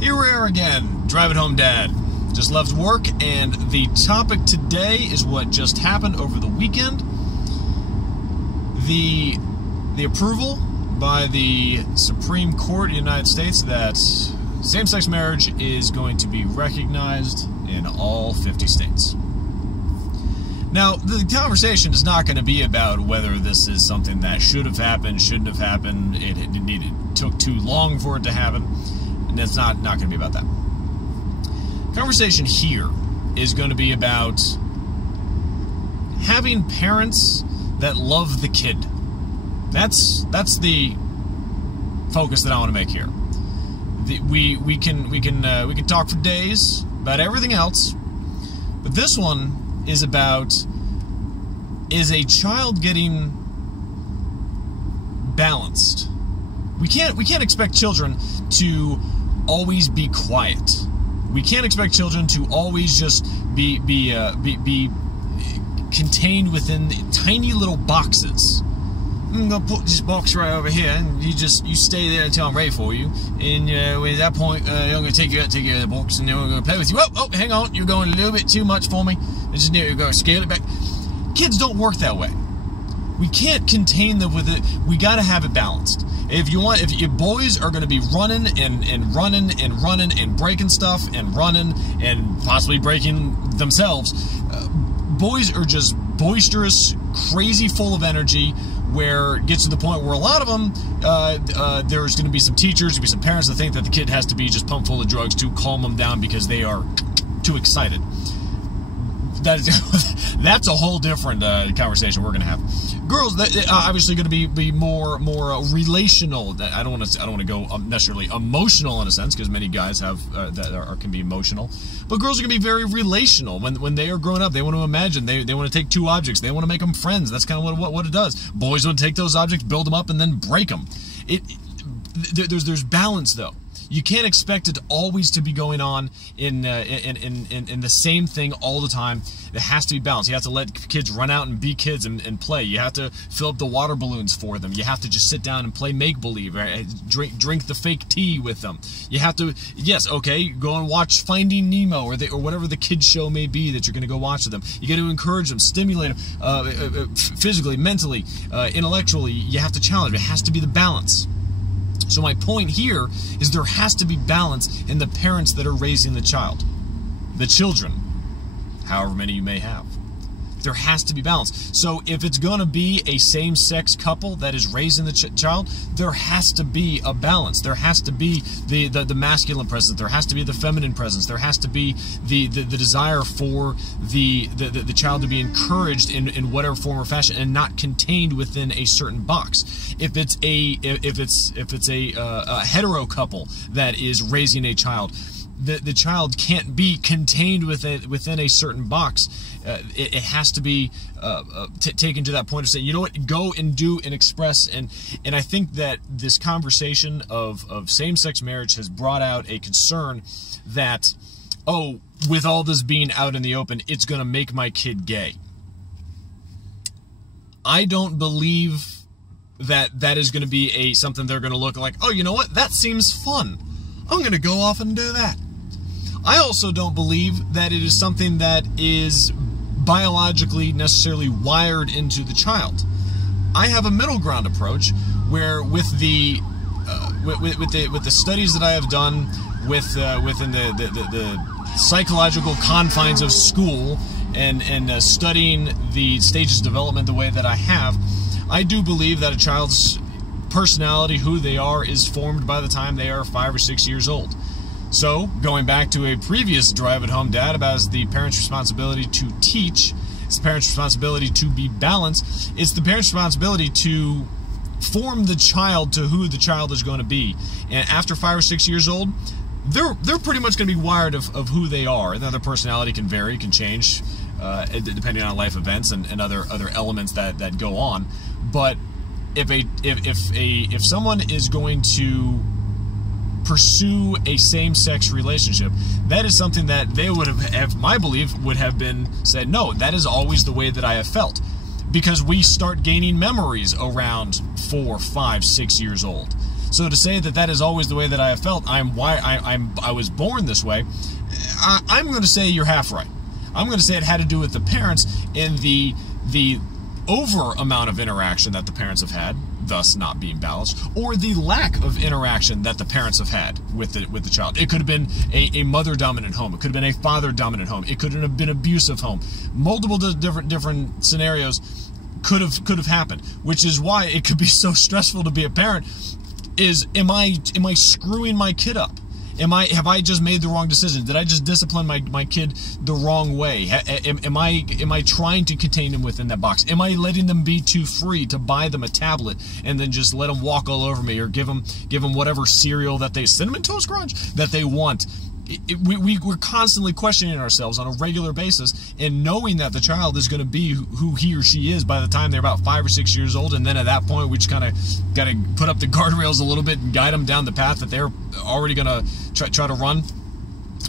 Here we are again, Drive It Home Dad. Just left work, and the topic today is what just happened over the weekend. The approval by the Supreme Court of the United States that same-sex marriage is going to be recognized in all 50 states. Now, the conversation is not going to be about whether this is something that should have happened, shouldn't have happened, it took too long for it to happen, and it's not going to be about that. Conversation here is going to be about having parents that love the kid. That's the focus that I want to make here. We can talk for days about everything else, but this one is about, is a child getting balanced? We can't expect children to always be quiet. We can't expect children to always just be contained within tiny little boxes. I'm gonna put this box right over here, and you stay there until I'm ready for you. And at that point, I'm gonna take you out of the box, and then we're gonna play with you. Oh, hang on, you're going a little bit too much for me. I just need to go scale it back. Kids don't work that way. We can't contain them with it. We gotta have it balanced. If your boys are gonna be running and breaking stuff and running and possibly breaking themselves, boys are just boisterous, crazy, full of energy, where it gets to the point where a lot of them, there's going to be some teachers, there'll be some parents that think that the kid has to be just pumped full of drugs to calm them down because they are too excited. That's a whole different conversation we're going to have. Girls, obviously going to be more relational. I don't want to go necessarily emotional in a sense, because many guys have can be emotional. But girls are going to be very relational when they are growing up. They want to imagine. They want to take two objects. They want to make them friends. That's kind of what it does. Boys want to take those objects, build them up, and then break them. There's balance though. You can't expect it always to be going on in the same thing all the time. It has to be balanced. You have to let kids run out and be kids and play. You have to fill up the water balloons for them. You have to just sit down and play make-believe, right? Drink the fake tea with them. You have to, yes, okay, go and watch Finding Nemo or whatever the kids show may be that you're going to go watch with them. You got to encourage them, stimulate them physically, mentally, intellectually. You have to challenge them. It has to be the balance. So my point here is there has to be balance in the parents that are raising the child. The children, however many you may have. There has to be balance. So if it's going to be a same-sex couple that is raising the child, there has to be a balance. There has to be the masculine presence. There has to be the feminine presence. There has to be the desire for the child to be encouraged in whatever form or fashion and not contained within a certain box. If it's a hetero couple that is raising a child, the child can't be contained within a certain box. It has to be taken to that point of saying, you know what, go and do and express. And I think that this conversation of same-sex marriage has brought out a concern that, oh, with all this being out in the open, it's going to make my kid gay. I don't believe that is going to be something they're going to look like, oh, you know what, that seems fun. I'm going to go off and do that. I also don't believe that it is something that is biologically necessarily wired into the child. I have a middle ground approach where with the studies that I have done within the psychological confines of school and studying the stages of development the way that I have, I do believe that a child's personality, who they are, is formed by the time they are 5 or 6 years old. So, going back to a previous Drive It Home Dad about the parent's responsibility to teach, it's the parent's responsibility to be balanced, it's the parent's responsibility to form the child to who the child is going to be. And after 5 or 6 years old, they're pretty much going to be wired of who they are. Now, their personality can vary, can change, depending on life events and other elements that go on. But if someone is going to pursue a same-sex relationship, that is something that they would have, my belief, would have been said, no, that is always the way that I have felt. Because we start gaining memories around 4, 5, 6 years old. So to say that that is always the way that I have felt, I was born this way, I'm going to say you're half right. I'm going to say it had to do with the parents and the over amount of interaction that the parents have had, thus not being balanced, or the lack of interaction that the parents have had with the child. It could have been a mother-dominant home. It could have been a father-dominant home. It could have been an abusive home. Multiple different scenarios could have happened, which is why it could be so stressful to be a parent. Am I screwing my kid up? Have I just made the wrong decision? Did I just discipline my kid the wrong way? Am I trying to contain them within that box? Am I letting them be too free to buy them a tablet and then just let them walk all over me, or give them whatever cereal that Cinnamon Toast Crunch that they want? We're constantly questioning ourselves on a regular basis, and knowing that the child is going to be who he or she is by the time they're about 5 or 6 years old, and then at that point we just kind of got to put up the guardrails a little bit and guide them down the path that they're already going to try to run.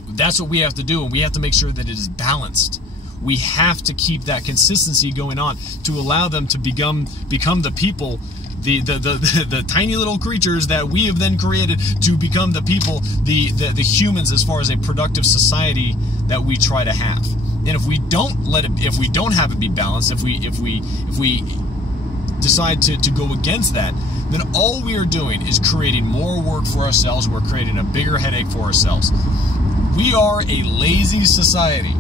That's what we have to do, and we have to make sure that it is balanced. We have to keep that consistency going on to allow them to become the people, the tiny little creatures that we have then created to become the people, the humans, as far as a productive society that we try to have. And if we don't have it be balanced, if we decide to go against that, then all we are doing is creating more work for ourselves. We're creating a bigger headache for ourselves. We are a lazy society,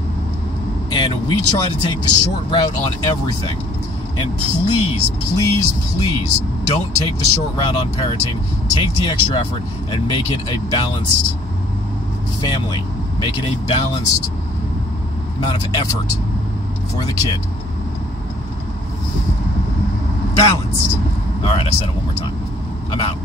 and we try to take the short route on everything. And please, please, please don't take the short route on parenting. Take the extra effort and make it a balanced family. Make it a balanced amount of effort for the kid. Balanced. All right, I said it one more time. I'm out.